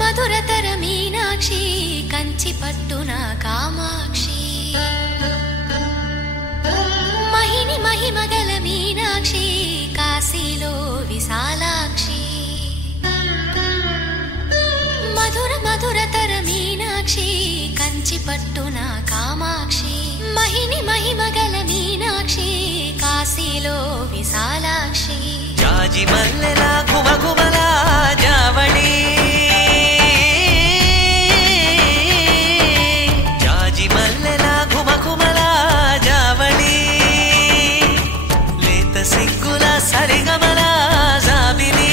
మధురతర మీనాక్షి కంచి పట్టున కామాక్షి మహిని మహిమగల మీనాక్షి కాశీలో విశాలాక్షి మధురతర మీనాక్షి కంచి పట్టున కామాక్షి మహిని మహిమగల మీనాక్షి కాశీలో విశాలాక్షి జాజి మల్లెలా గుమగుమలా జావళి జాజి మల్లెలా గుమగుమలా జావళి లేత సిగ్గుల సరిగమల జాబిలి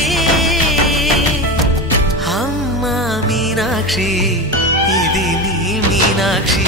అమ్మ మీనాక్షి ఇది నీ మీనాక్షి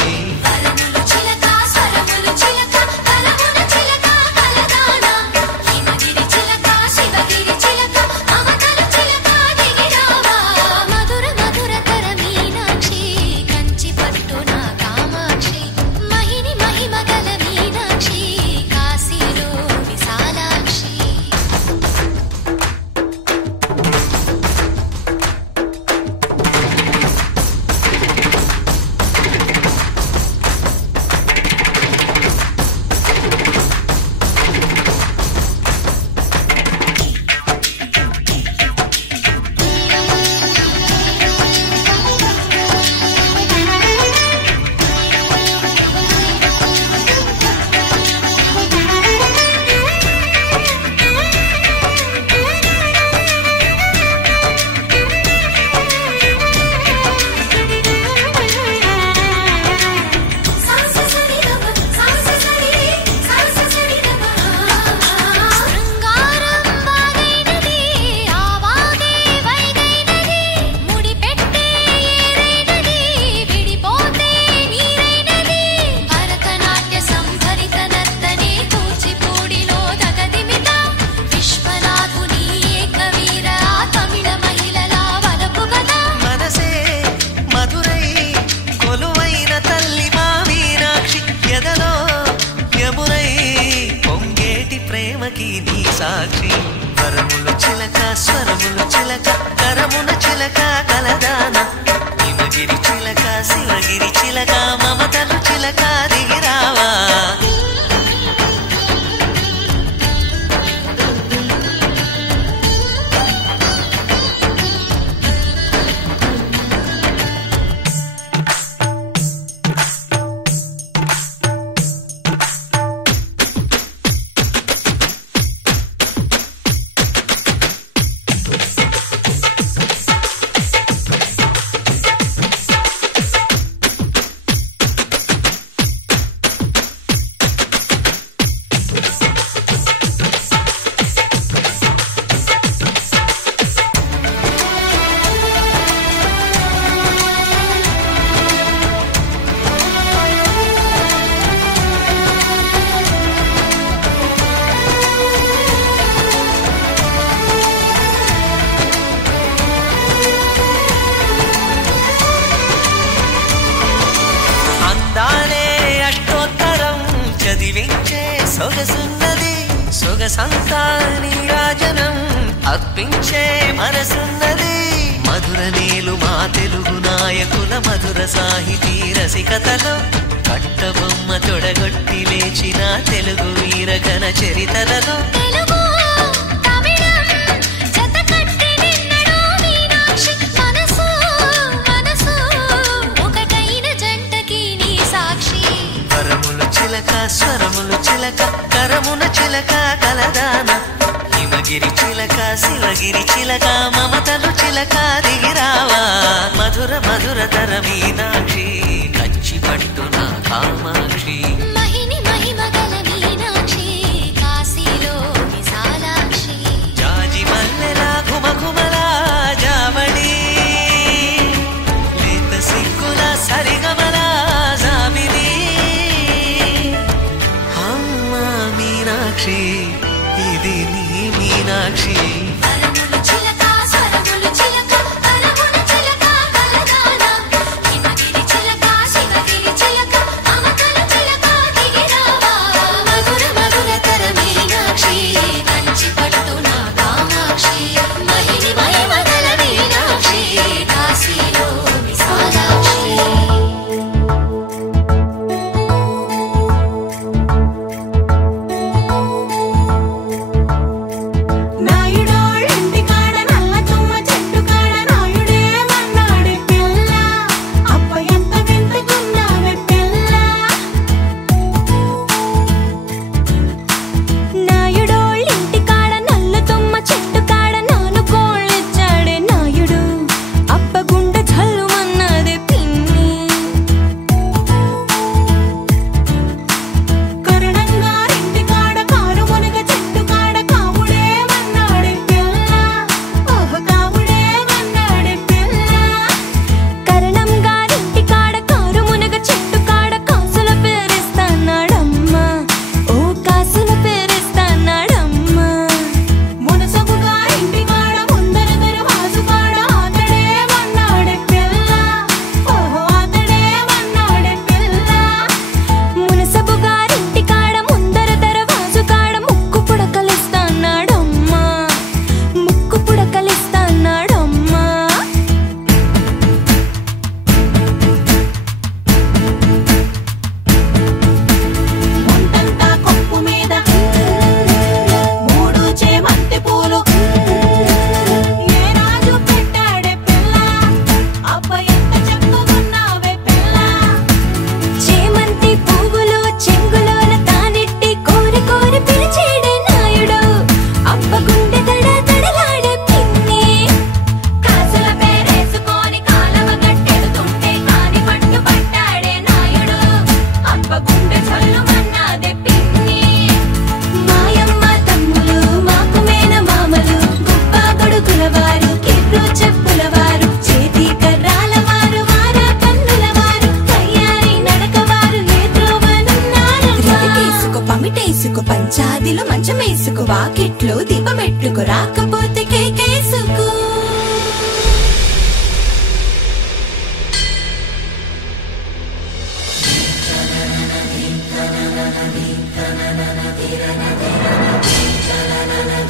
సాక్షి వరములు చిలక స్వరములు చిలక కరమున చిలక కలదాన హిమగిరి చిలక శివగిరి చిలక మమతలు చిలక దిగిరావా సొగసున్నది సొగసంతా నీరాజనం అర్పించే మనసున్నది మధుర నీలు మా తెలుగు నాయకుల మధుర సాహితీ రసికతలో కట్టబొమ్మ తొడగొట్టి లేచిన తెలుగు వీరగణ చరితలలో స్వరములు చిలక కరమున చిలక కలదాన హిమగిరి చిలక శివగిరి చిలక మమతలు చిలక దిగిరావా మధుర మధుర తర మీనాక్షి కంచి పట్టున కామాక్షి మహిని మహిమగల మీనాక్షి కాశీలో విశాలాక్షి జాజి మల్లెలా ఘుమఘుమలా జావళి లేత సిగ్గుల సరిగమలా జాబిలి మీనాక్షి ఇది నీ మీనాక్షి వరములు చిలక స్వరములు చిలక కరమున చిలక కలదాన హిమగిరి చిలక శివగిరి చిలక మమతలు చిలక దిగిరావా మధుర మధుర తర మీనాక్షి కంచి పట్టున కామాక్షి మహిని మహిమగల మీనాక్షి కాశీలో విశాలాక్షి పంచాదిలో మంచమేసుకు వాకిట్లో దీపమెట్టుకు రాకపోతే కేకేసుకు na na na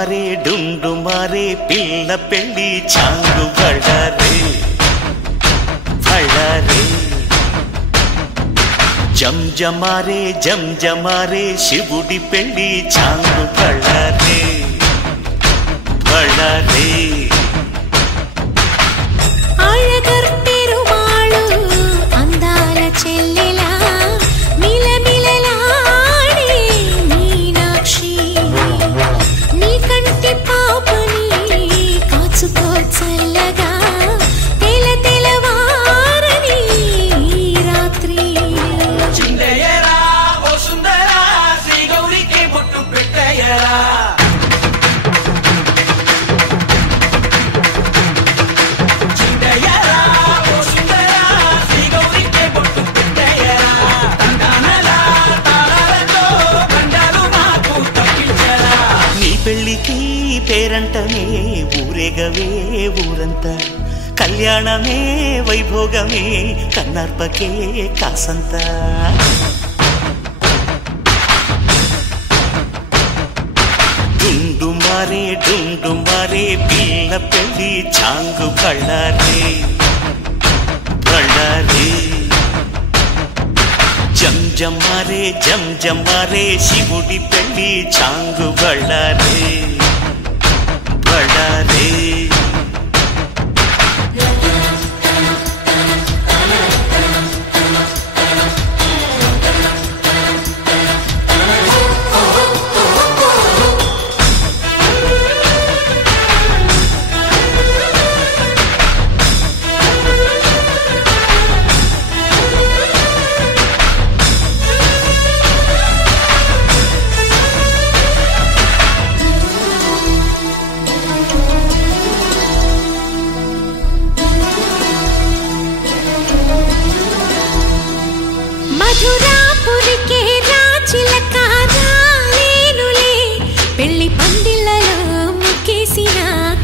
మారే డుండు మారే పిల్ల పెళ్ళి చాంగు బళ్ళారే బళ్ళారే జంజమారే జంజమారే శివుడి పెళ్ళి చాంగు బళ్ళారే బళ్ళారే అళగర్ పెరుమాళు అందాల చెల్లెలా మిలమిలలాడే మీనాక్షి నీ కంటి పాపని కాచుకో చల్లగా తెల తెలవారని రాత్రి చిందయ్యరా ఓ సుందరా శ్రీ గౌరికి బొట్టు పెట్టయ్యరా పెళ్ళికి పేరంటమే ఊరేగవే ఊరంతా కళ్యాణమే వైభోగమే కన్నార్పకే కాసంత డుండు మారే పిల్ల పెళ్ళి చాంగు బళ్ళారే బళ్ళారే జంజమారే జంజమారే శివుడి పెళ్ళి చాంగు బళ్ళారే బళ్ళారే మధురాపురికే రాచిలక రాలేనులే పెళ్లి పందిళ్ళలో ముక్కేసిన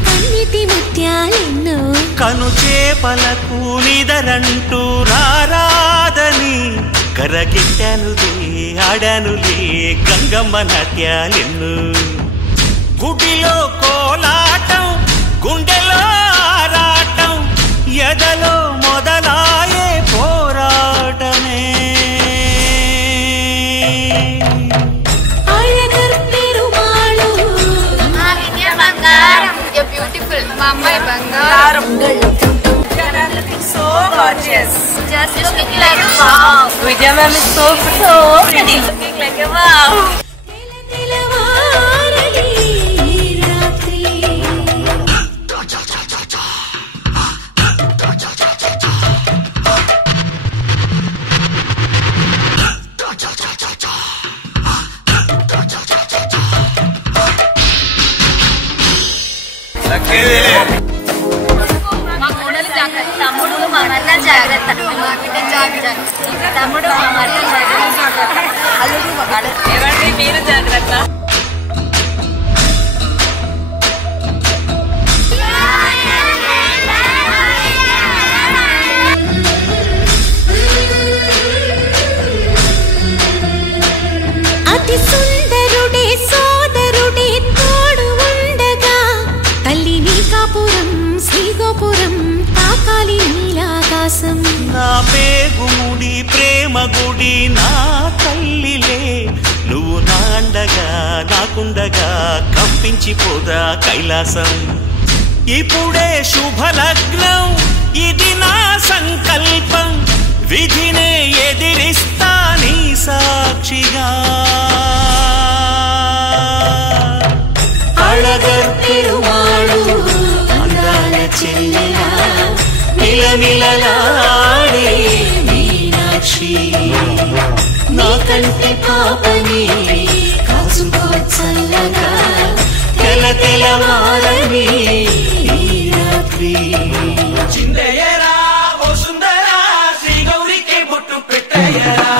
కన్నిటి ముత్యాలెన్నో కను చేపలకు నిదరంటూ రారాదని కరగిట్టానులే ఆడానులే గంగమ్మ నాట్యాలెన్ను గుడిలో కోలాటం గుండెలో ఆరాటం ఎదలో మొదలాయే పోరాటమే అళగర్ పెరుమాళు మా విద్య బంగారం you're beautiful మా అమ్మాయి బంగారం So gorgeous. just looking like a wow Vidya ma'am is so pretty. Looking like a wow. తెలవారని రాత్రి మా కోడలు జాగ్రత్త తమ్ముడు మా మరణ జాగ్రత్త మా బిడ్డ జాగ్రత్త తమ్ముడు మా మరణ జాగ్రత్త అల్లుడు మా గడ ఎవరి మీరు జాగ్రత్త. అతి సుందరుడే సోదరుడే తోడు ఉండగా తల్లి నీ కాపురం శ్రీగోపురం తాకాలి నీలాకాశం నా పేగుముడి ప్రేమ గుడి నా తల్లిలే నువ్వు నాండగా నాకుండగా కంపించిపోదా కైలాసం ఇప్పుడే శుభలగ్నం ఇది నా సంకల్పం విధినే ఎదిరిస్తా నీ సాక్షిగా అళగర్ పెరుమాళు అందాల చెల్లెలా మిలమిలలాడే మీనాక్షి నీ కంటి పాపని కాచుకో చల్లగా తెల తెలవారని రాత్రి చిందయ్యరా ఓ సుందరా శ్రీ గౌరికి బొట్టు పెట్టయ్యరా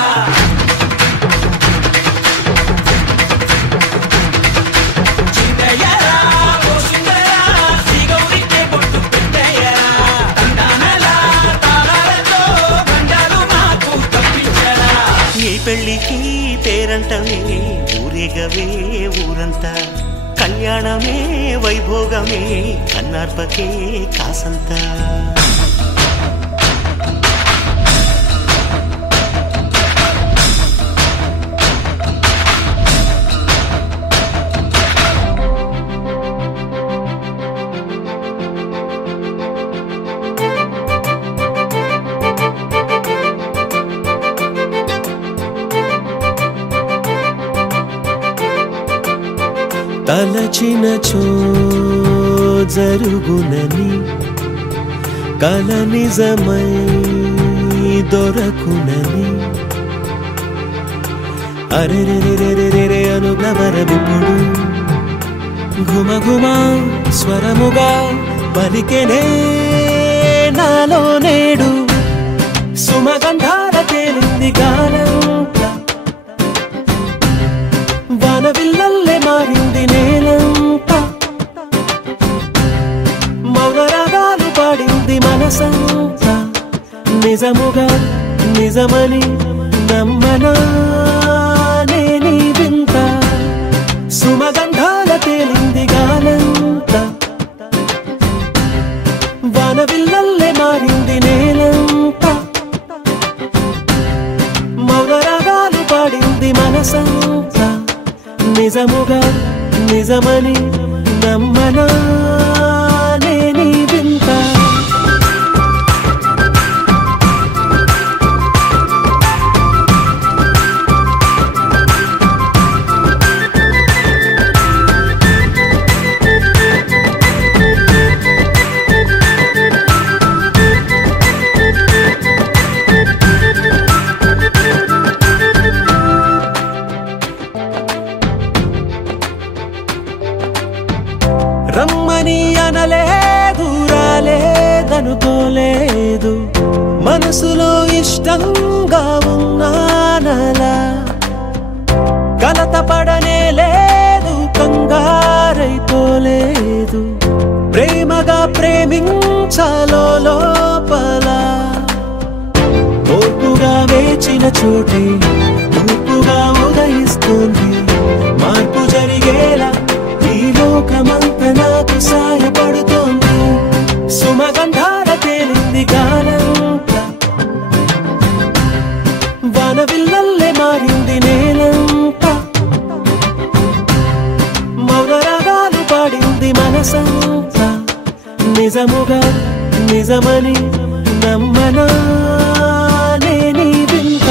చిందయ్యరా ఓ సుందరా శ్రీ గౌరికి బొట్టు పెట్టయ్యరా తండానలా తాళాలతో బండాలు మాకు తప్పించరా నీ పెళ్ళికి పేరంటమే ఊరేగవే ఊరంతా కళ్యాణమే వైభోగమే కన్నార్పకే కాసంత తలచినచో జరుగునని కల నిజమై దొరకునని అరెరెరెరెరెరె అనుగవరమిప్పుడు ఘుమఘుమ స్వరముగా పలికెనే నాలో నేడు సుమగంధాల తేలింది గానంత వానవిల్లల్లే మారింది నేలంత మౌన రాగాలు పాడింది మనసంత నిజముగా నిజమని నమ్మనా నేనీ వింత సుమగంధాల తేలింది గానంత వానవిల్లల్లే మారింది నేలంత మౌన రాగాలు పాడింది మనసంత నిజముగా నిజమని నమ్మనా నేనీ వింత రమ్మని అనలేదు రాలేదనుకోలేదు మనసులో ఇష్టంగా ఉన్నానలా కలత పడనే లేదు కంగారైపోలేదు ప్రేమగా ప్రేమించాలో లోపల ఓర్పుగా వేచిన చోటే తూర్పుగా ఉదయిస్తుంది మార్పు జరిగేలా ఈ లోకమంత నాకు సాయపడుతోంది సుమగంధాల తేలింది గానంత వానవిల్లల్లే మారింది నేలంత మౌన రాగాలు పాడింది మనసంత నిజముగా నిజమని నమ్మనా నేనీ వింత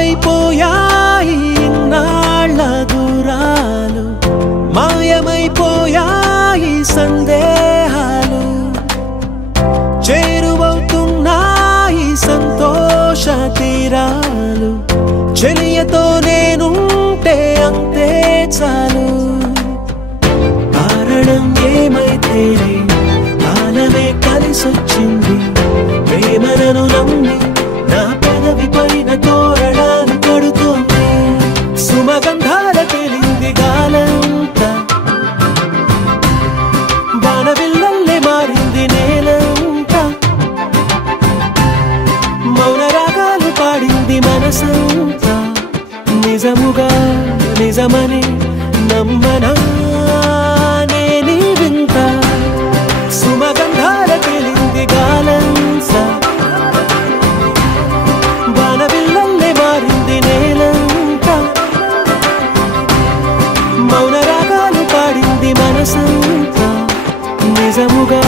ఆవిరైపోయాయి ఇన్నాళ్ళ దూరాలు మాయమైపోయాయి సందేహాలు చేరువవుతున్నాయి సంతోష తీరాలు చెలియతో నేనుంటే అంతే చాలు కారణం ఏమైతేనే కాలమే కలిసొచ్చింది ప్రేమలను నమ్మి నా పెదవి పైన తోరణాలు కడుతోంది సుమగంధాల తేలింది గాలంత వానవిల్లల్లే మారింది నేలంత మౌన రాగాలు పాడింది మనసంత నిజముగా నిజమని నమ్మనా నేనీ వింత సుమగంధాల తేలింది గాలంత వానవిల్లల్లే మారింది నేలంత మౌన రాగాలు పాడింది మనసంత నిజముగా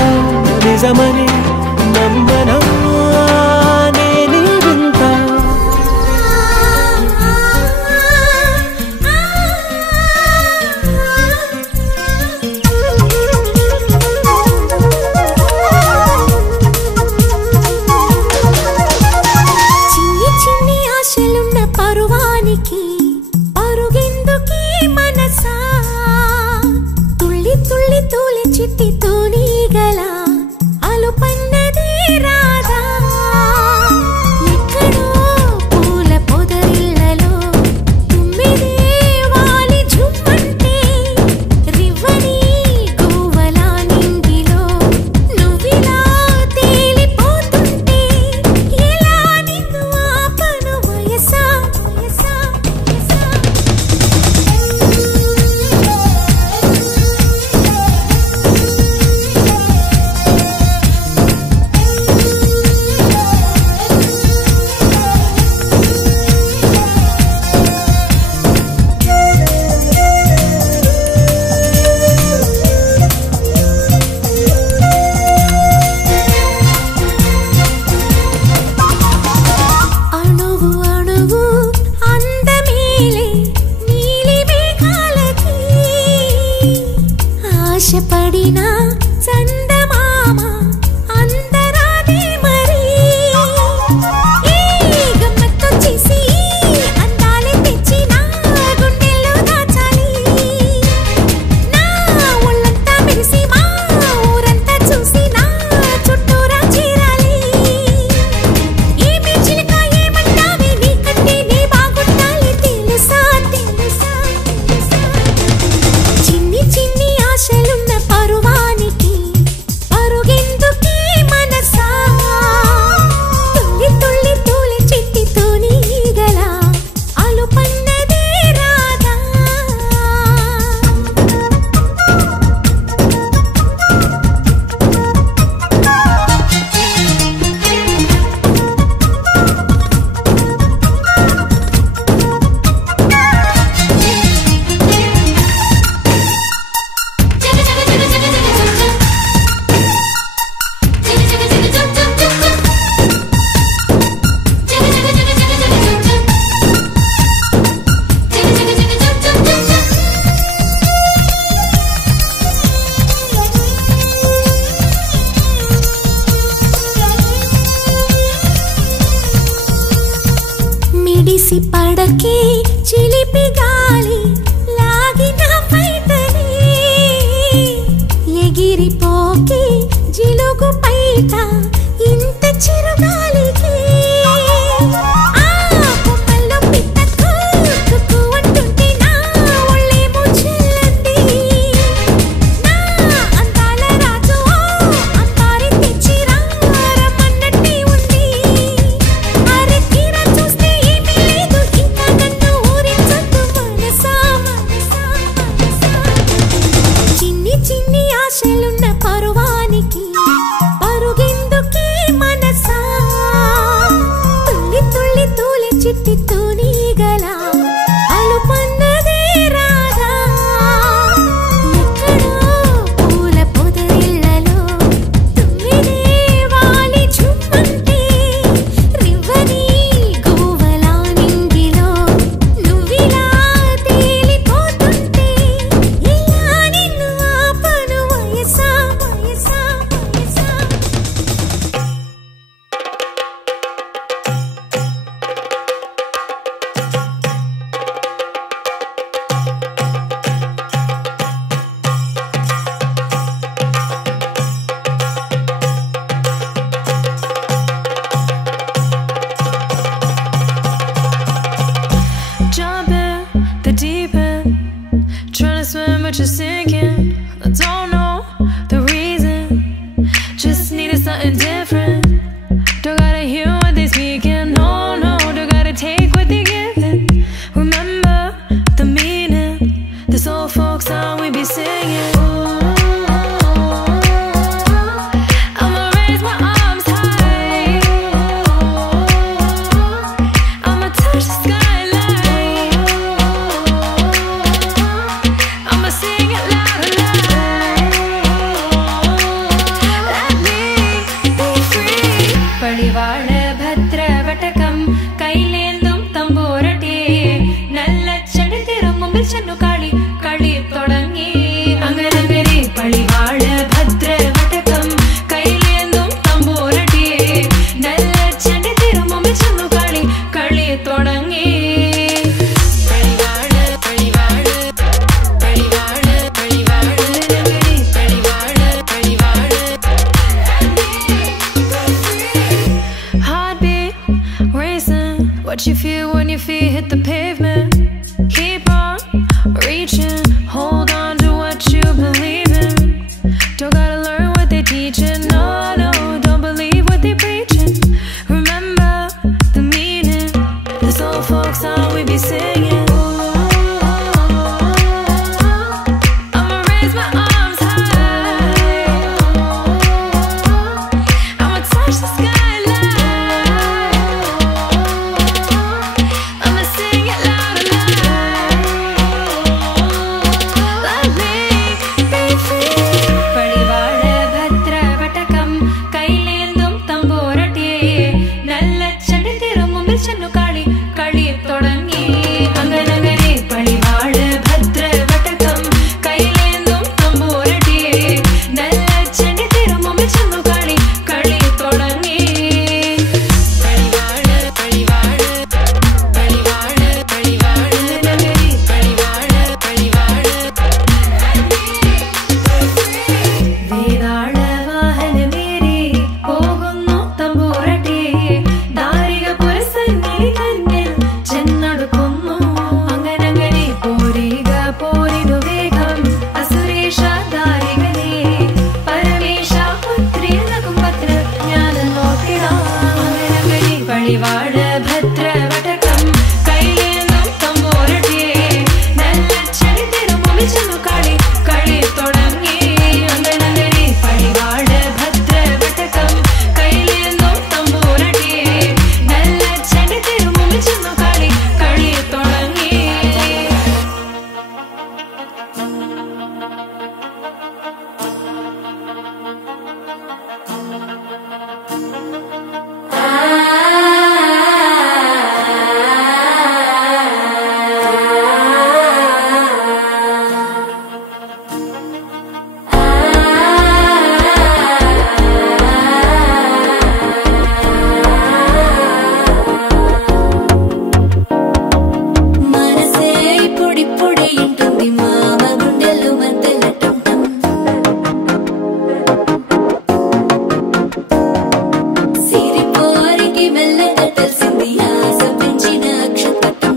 నిజమని నమ్మనా నేనీ వింత చిన్ని చిన్ని ఆశలున్న పరువానికి పరుగెందుకీ మనసా తుళ్ళి తుళ్ళి తూలి చిట్టి తూనీగల అలుపన్నది రాదా ఎక్కడో పడిన చందమామ అందరాదే మరి ఈ గమ్మత్తొచ్చేసి అందాలే తెచ్చి నా గుండెల్లో దాచాలి నా ఒళ్ళంతా మెరిసి మా ఊరంతా చూసి నా చుట్టూరా చేరాలి ఏమి చిలక ఏమంటావే నీకంటే నీ బాగుండాలి తెలుసా తెలుసా తెలుసా చిన్ని చిన్ని ఆశలున్న పరువానికి పరుగెందుకే మనసా తుల్లి తుల్లి తూలి చిట్టి తూనీగల అలుపన్నదే రాదా మిడిసి పడకే చిలిపి గాలి లాగిన పైటని ఎగిరిపోకే జిలుగు పైట ఇంత చిరుగాలికి ఆ కొమ్మల్లో పిట్ట కుక్కు అంటుంటే నా ఒళ్ళేమో చెల్లంది నా అందాల రాజు అంబారి తెచ్చి రమ్మన్నట్టే ఉంది అరే తీరా చూస్తే ఏమీ లేదు ఇంకా నన్ను ఊరించొద్దు మనసా మనసా మనసా చిన్ని చిన్ని ఆశలున్న పరువానికి పరుగెందుకే మనసా తుల్లి తుల్లి తూలి చిట్టి తూనీగల అలుపన్నదే రాదా ఎక్కడో పూల పొదరిళ్ళలో తుమ్మిదే వాలి చుమ్మంటే రివ్వని గువ్వలా నింగిలో నువ్విలా తేలిపోతుంటే ఇలా నిన్ను ఆపను వయసా వయసా వయసా Jump in the deep end, trying to swim but you're sinking. I don't know the reason, just needed something different. Don't gotta hear what they speaking, no, no, don't gotta take what they giving. Remember the meaning, this old folk song we be singing. I'ma raise my arms high, I'ma touch the skyline, I'ma sing it loud and loud. Let me be free. పడివాళ భద్రవటకం కైలేందుం తంబూరటి నల్ల చెడు తిరుముంగిల్ చెన్ను కాళి കളി തുടങ്ങി അങ്ങനെ പളിവാള ഭദ്രവടകം കൈലേന്തും തമ്പൂരടി നല്ല ചെടി തിരുമുമ്പിൽ ചെന്നു കളി തുടങ്ങി പളിവാള പളിവാള പളിവാള പളിവാള പളിവാള പളിവാള heartbeat racing what you feel when your feet hit the pavement keep on reaching hold on to what you believe in don't gotta learn what they teaching no no don't believe what they preaching remember the meaning this old folk song we be singing I'ma raise my arms high I'ma touch the skyline പടിവാട് ഭദ്രവടകം കൈലേന്തും തമ്പോരട്ടെ നല്ല ചെടി തിരുമുമിച്ചു കളി കളി തുടങ്ങി അങ്കനന്ദരി പടിവാട് ഭദ്രവടകം കൈലേന്തും തമ്പോരട്ടെ നല്ല ചെടി തിരുമുമിച്ചു കളി കളി തുടങ്ങി మనసే పొడి పొడి ఇంటుంది మామ గుండెలు మధ్యలటం సిరిపోరికి మెల్లగా తెలిసింది ఆశ పెంచిన అక్షతటం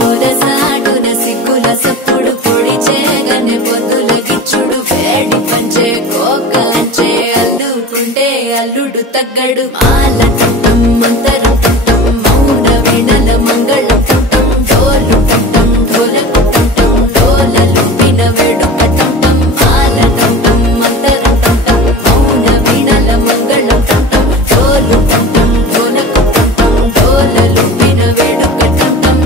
పొదసాటున సిగ్గుల సప్పుడు పొడి చేయగానే పొద్దుల గిచ్చుడు వేడి పంచే కోకలంచే అల్లుకుంటే అల్లుడు తగ్గడు మాల టం మంతరం టం మౌన వీణల మంగళం టం డోలు టం ఢోలకు టం డోలలు విన వేడుక టం మాల టం మంతరం టం మౌన వీణల మంగళం టం డోలు టం ఢోలకు టం డోలలు విన వేడుక టం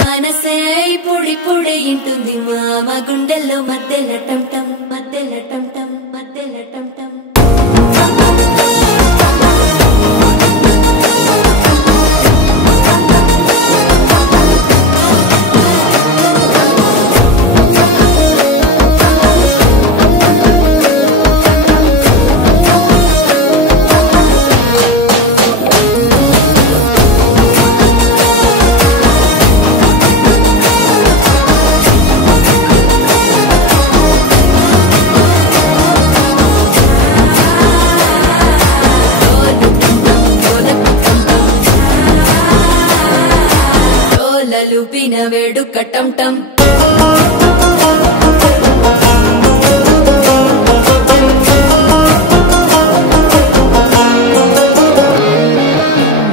మనసే పొడి పొడి ఇంటుంది మామ గుండెల్లో మధ్యల టం టం మధ్యల టం టం మధ్యల టం టం డోలలు విన వేడుక టం టం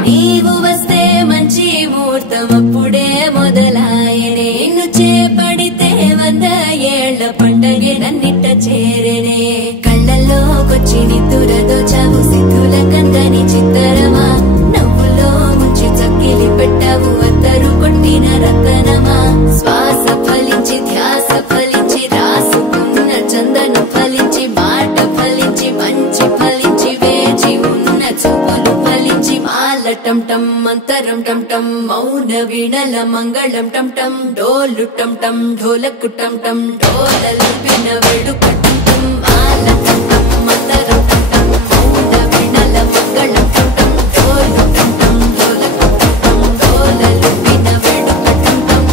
నీవు వస్తే మంచి ముహూర్తం అప్పుడే మొదలాయనే నిన్ను చేపడితే 100 ఏళ్ల పండగే నన్నిట్ట చేరేనే కళ్ళల్లోకొచ్చి నిద్దురదో చావు సిద్ధుల కందని చిత్తరమా నవ్వులో ముంచి చక్కిలి పెట్టావు అద్దరు కొట్టిన రతనమా శ్వాస ఫలించి ధ్యాస ఫలించి రాసుకున్న చందనం ఫలించి మాట ఫలించి మంచి ఫలించి వేచి ఉన్న చూపులు ఫలించి మాల టం టం మంతరం టం టం మౌన వీణల మంగళం టం టం డోలు టం టం ఢోలకు టం టం డోలలు విన వేడుక టం టం మాల టం టం మంతరం టం టం మౌన వీణల మంగళం టం టం డోలు టం టం ఢోలకు టం టం డోలలు విన వేడుక టం టం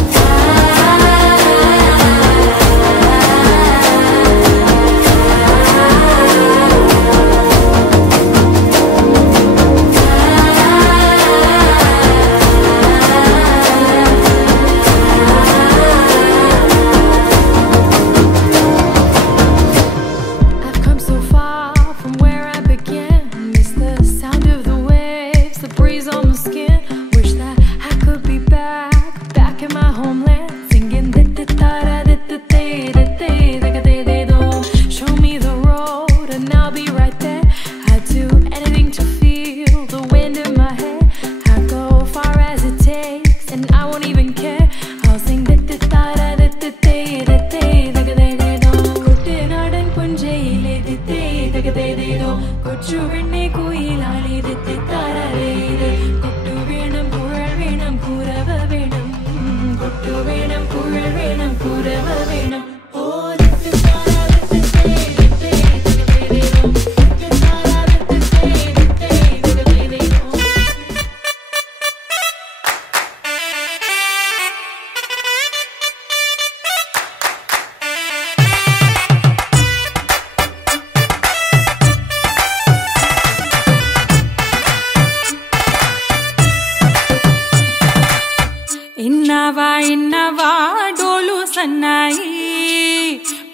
I've come so far from where I began. Miss the sound of the waves, the breeze on my skin. Wish that I could be back in my homeland, singing show me the road and I'll be right there. I'd do anything to feel the wind in my hair. I'd go far as it takes and I won't even care. I'll sing കുട്ടനാടൻ പുഞ്ചയിലെ കൊച്ചു പെണ്ണെ കുയിലാളി കൊട്ടു വേണം കുഴൽ വേണം കുരവ വേണം കൊട്ടു വേണം കുഴൽ വേണം കുരവ വേണം ഓ ఇన్నవా ఇన్నవా డోలు సన్నాయి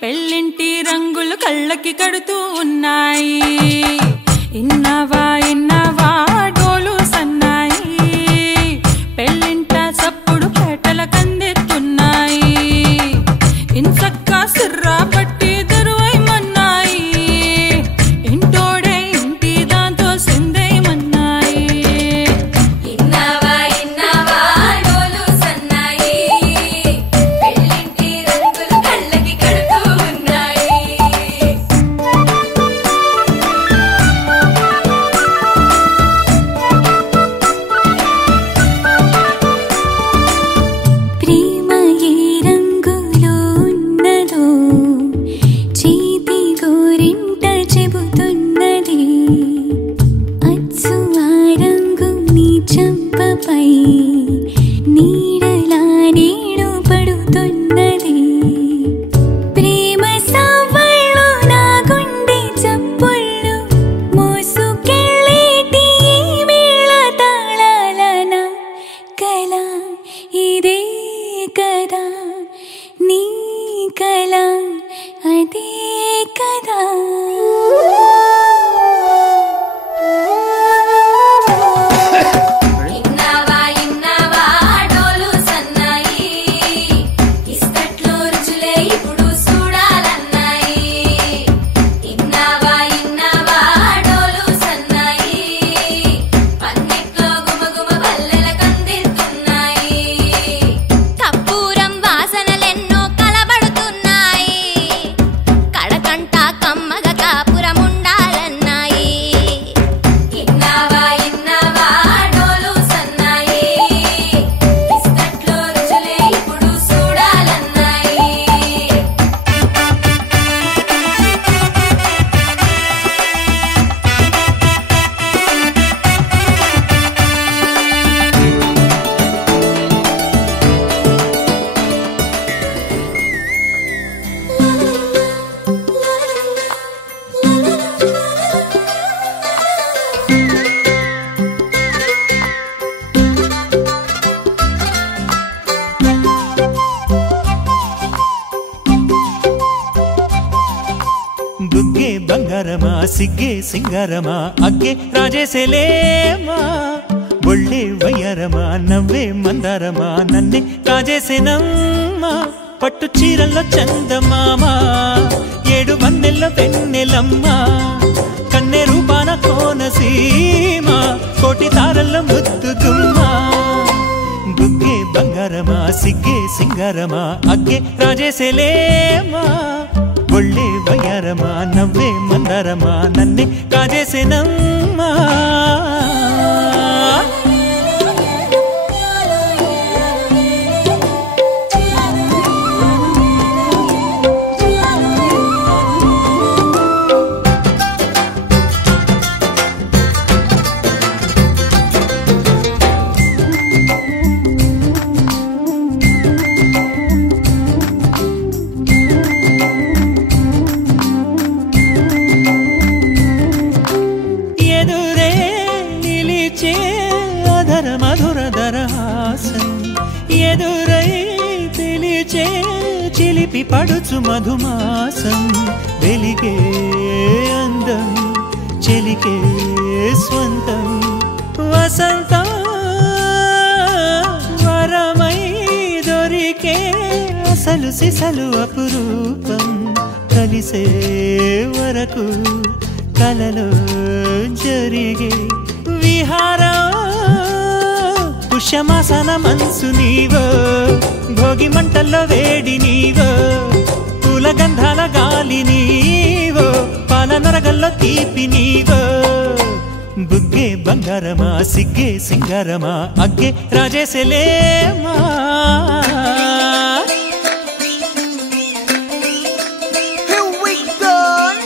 పెళ్ళింటి రంగులు కళ్ళకి కడుతూ ఉన్నాయి ఇన్నవా ఇన్నవా డోలు సన్నాయి పెళ్ళింట సప్పుడు పేటల కందెత్తున్నాయి ఇన్సక్క సిర్రా పట్టి దరువైమన్నాయి ఇంటోడే ఇంటి దాంతో సిందైమన్నాయి ఇన్నవా ఇన్నవా డోలు సన్నాయి పెళ్ళింటి రంగులు కళ్ళకి కడుతూ ఉన్నాయి ప్రేమ ఏ రంగులో ఉన్నదో చేతి గోరింట చెబుతున్నది అచ్చు ఆ రంగు నీ చెంపపై నీడలా నీడు పడుతున్నది ప్రేమ సవ్వళ్ళు నా గుండె చప్పుళ్ళు మోసుకెళ్ళేటి ఈ మేళ తాళాలన కల ఇదే కదా నీ కల అదే కదా ఇన్నవా ఇన్నవా డోలు సన్నాయి ఇస్తట్లో రుచులే ఇప్పుడు చూడాలన్నాయి ఇన్నవా ఇన్నవా డోలు సన్నాయి పన్నెట్లో గుమగుమ పల్లెల కందిస్తున్నాయి కప్పూరం వాసనలెన్నో కలబడుతున్నాయి కడకంట కమ్మగ కాపురం ఉండాలన్నాయి ఇన్నవా ఇన్నవా డోలు సన్నాయి ఇస్తట్లో రుచులే ఇప్పుడు చూడాలన్నాయి బుగ్గే బంగారమా సిగ్గే సింగారమా అగ్గే రాజేసేలేమా ఒళ్ళే వయ్యారమా నవ్వే మందారమా నన్నే కాజేసేనమ్మా పట్టు చీరల్లో చందమామా ఏడు మన్నెల్లో వెన్నెలమ్మా కన్నె రూపాన కోనసీమ కోటి తారల్లో ముద్దుగుమ్మా బుగ్గే బంగారమా సిగ్గే సింగారమా అగ్గే రాజేసేలేమా ఒళ్ళే వయ్యారమా నవ్వే మందారమా నన్నే కాజేసేనమ్మా ఎదురే నిలిచే అధర మధుర దరహాసం ఎదురై పిలిచే చిలిపి పడుచు మధుమాసం వెలిగే అందం చెలికే స్వంతం వసంతం వరమై దొరికే అసలు సిసలు అపురూపం కలిసే వరకు కలలో జరిగే విహారం పుష్యమాసన మనసు నీవో భోగి మంటల్లో వేడి నీవో పూల గంధాల గాలి నీవో పాల నరగల్లో తీపి నీవో బుగ్గే బంగారమా సిగ్గే సింగారమా అగ్గే రాజేసేలేమా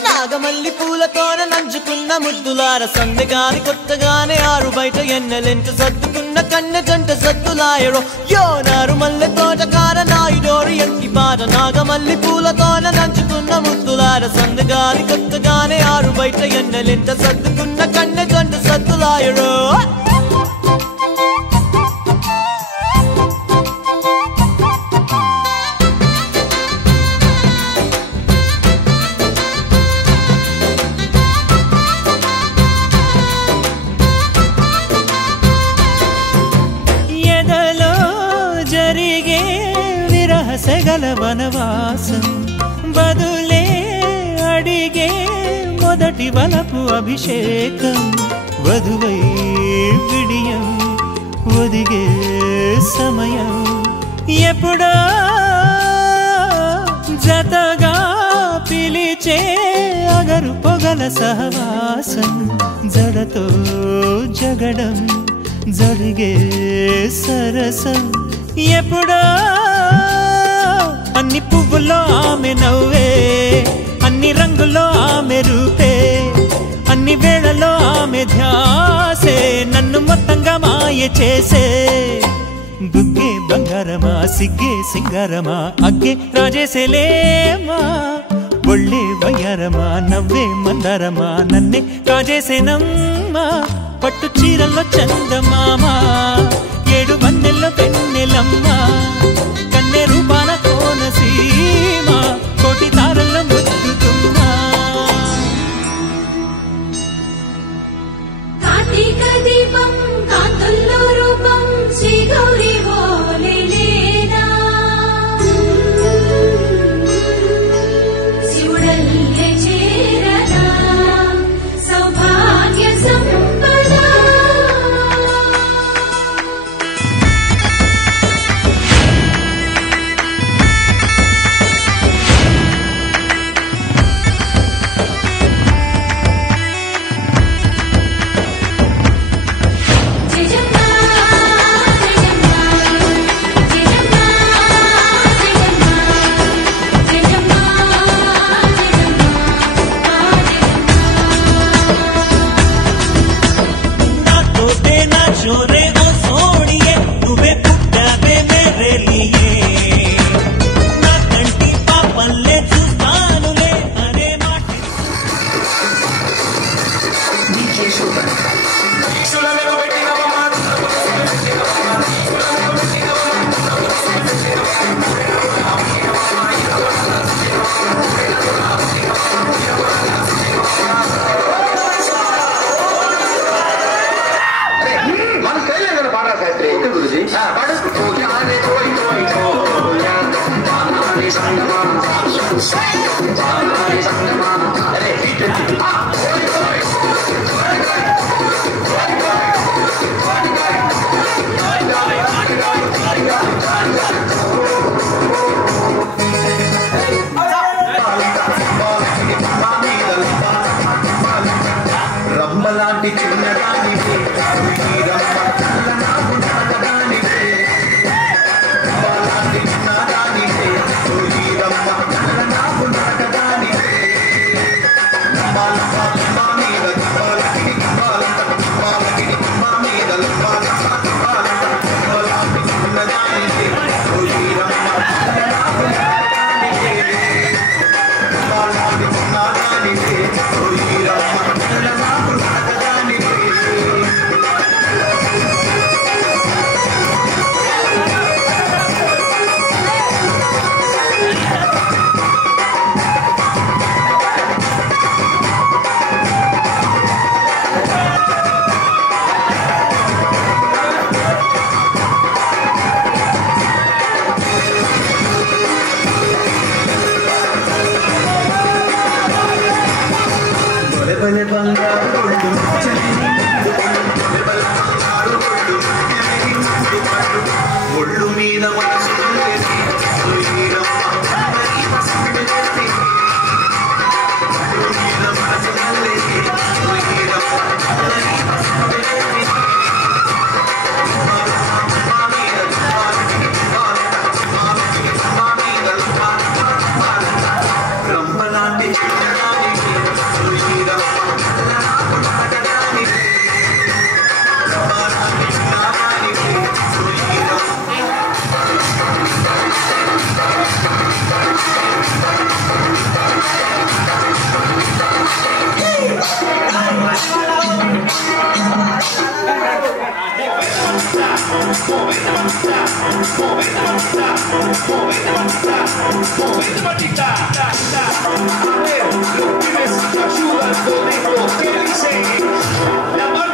నాగమల్లి పూలతోన నంచుకున్న ముద్దులార సందగాని కొత్తగానే ఆరు బయట ఎన్నెలెంట సర్దుకున్న కన్నె జంట సద్దులాయరో యో నారు మల్లె తోటకార నాయుడోరి ఎక్కి పాట నాగమల్లి పూలతోన నంచుకున్న ముద్దులార సందగాని కొత్తగానే ఆరు బయట ఎన్నెలెంట సర్దుకున్న కన్నె జంట సద్దులాయరో జరిగే విరహ సెగల వనవాసం బదులే అడిగే మొదటి వలపు అభిషేకం వధువై విడియం ఒదిగే సమయం ఎప్పుడో జతగా పిలిచే అగరు పొగల సహవాసం జడతో జగడం జరిగే సరసం ఎప్పుడో అన్ని పువ్వుల్లో ఆమె నవ్వే అన్ని రంగుల్లో ఆమె రూపే అన్ని వేళలో ఆమె ధ్యాసే నన్ను మొత్తంగా మాయ చేసే బుగ్గే బంగారమా సిగ్గే సింగారమా అగ్గే రాజేసేలేమా ఒళ్ళే వయ్యారమా నవ్వే మందారమా నన్నే కాజేసేనమ్మా పట్టు చీరల్లో చందమామా ఏడు వన్నెల్లో పెన్నెలమ్మా కన్నె రూపాన కోనసీమ కోటి తారల్లో ముద్దుతుమ్మా కార్తీక దీపం కాంతుల్లో రూపం శ్రీ గౌరీ ఓలేనా శివుడల్లే చేరనా సౌభాగ్య సంపద రమ్మలాంటి చిన్నదానివే రమ్మలాంటి చిన్నదానివే రమ్మ నాకు నాటదానివే మా మీద రమ్మలాంటి చిన్నదానివే ఒళ్ళు మీద రమ్మలాంటి La